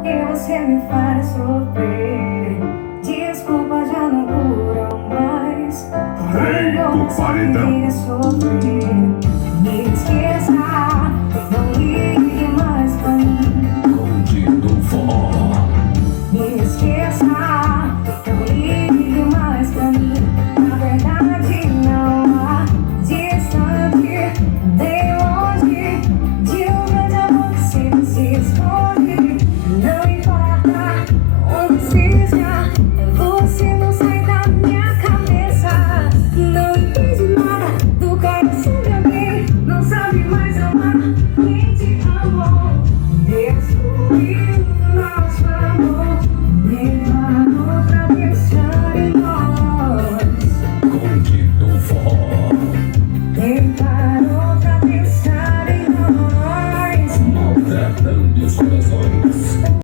porque você me faz sofrer. Desculpa, já não curam mais. Rei do paredão. Sofrer. Me esqueça.